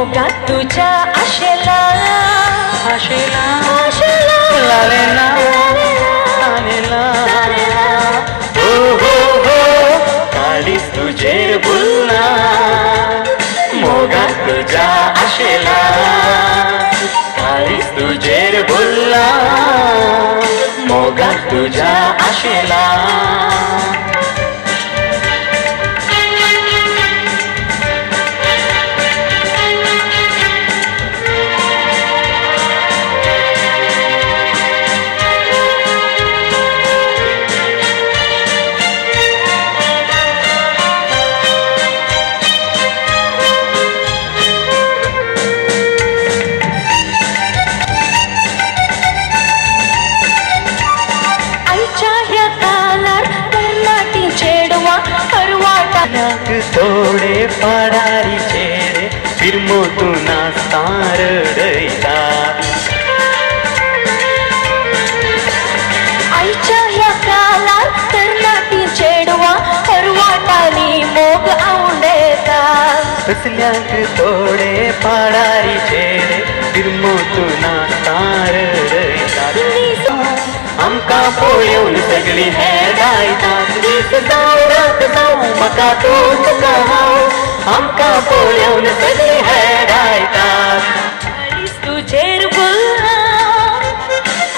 मोगा तुझ्या आशेला आशेला आशेला लालेला लालेला हो हो हो काळीस तुझेर बुलना मोगा तुझ्या आशेला काळीस तुझेर बुलना मोगा तुझ्या आशेला थोडे पडारी चेडे फिरमोतून सारडयता आईच्या ह्या कालात तरणाटी चेडवा हरवाटानी मोग आवडेता तसल्याक थोडे पडारी चेडे फिरमोतून सारडयता आमकां पळोवन सगळी हेडायतात दीस जावं रात जावं म्हाका तूं तुका हांव आमकां पळोवन सगळी हेडायतात काळीस तुझेर बुलना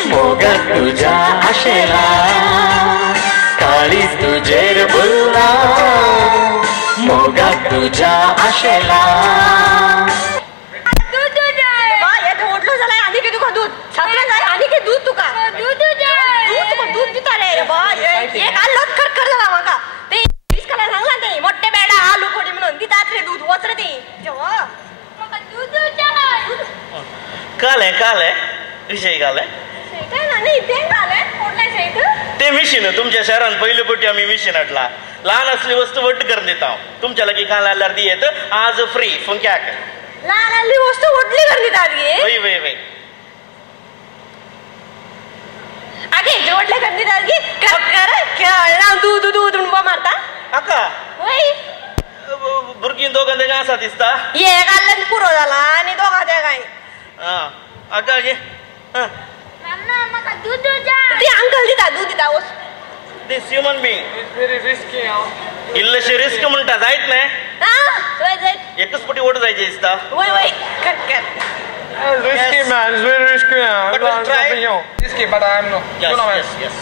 मोगा तुझ्या आशेला काळीस तुझेर बुलना मोगा तुझ्या आशेला काले विषय घाले ते मिशीन तुमच्या शहरात पहिली पट्टी आम्ही मिशीन हाडला लहान असली वस्तू वट्ट करून दिता तुमच्या लगी काल आल्यार दी येत आज फ्री फंक्याक लहान आली वस्तू वडली करून दितात गे वय वय वय आगे जोडले करून दितात गे कर दूध दूध उणबो मारता आका वय भुरगीं दोगां तेगा आसा दिसता एक आल्ल्यान पुरो जाला आनी दोगां तेगाय आका गे ती अंकल दिता दूध दिता दिस ह्युमन बीइंग इल्लेशे रिस्क म्हणटा जायत न्हय एकच पटी ओट जायचे दिसता वय वय कर कर Risky man, it's very risky man. But we'll try. Risky, but I'm no. Yes.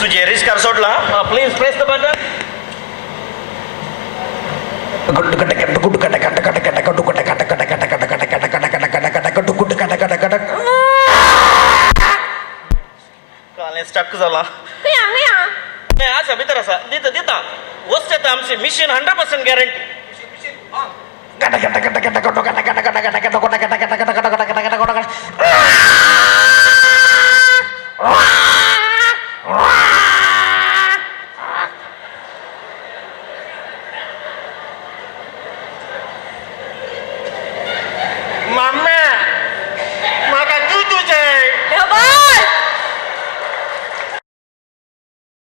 तुझे रिस्क सोडला प्लीज प्रेस द बटन काले स्टक झाला आज भितर असा दिता दिता वस्त येता आमचे मिशन 100% गॅरंटी